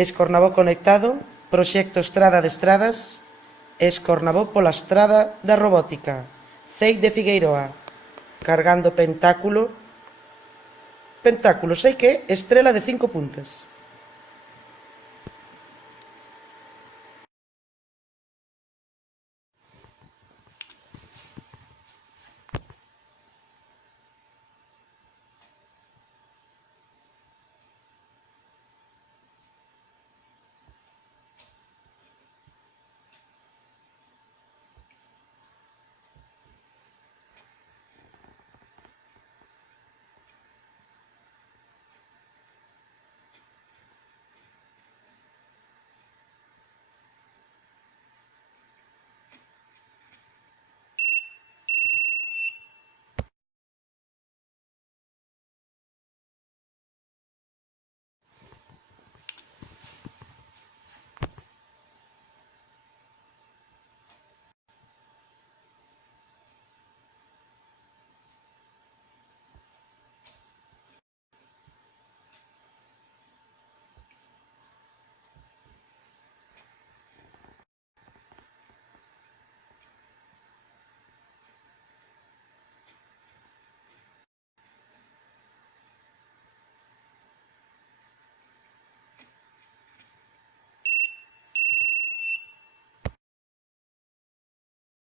Escornavó conectado, proxecto Estrada de Estradas, Escornavó pola estrada da robótica, Cei de Figueiroa, cargando pentáculo, sei que estrela de 5 puntas.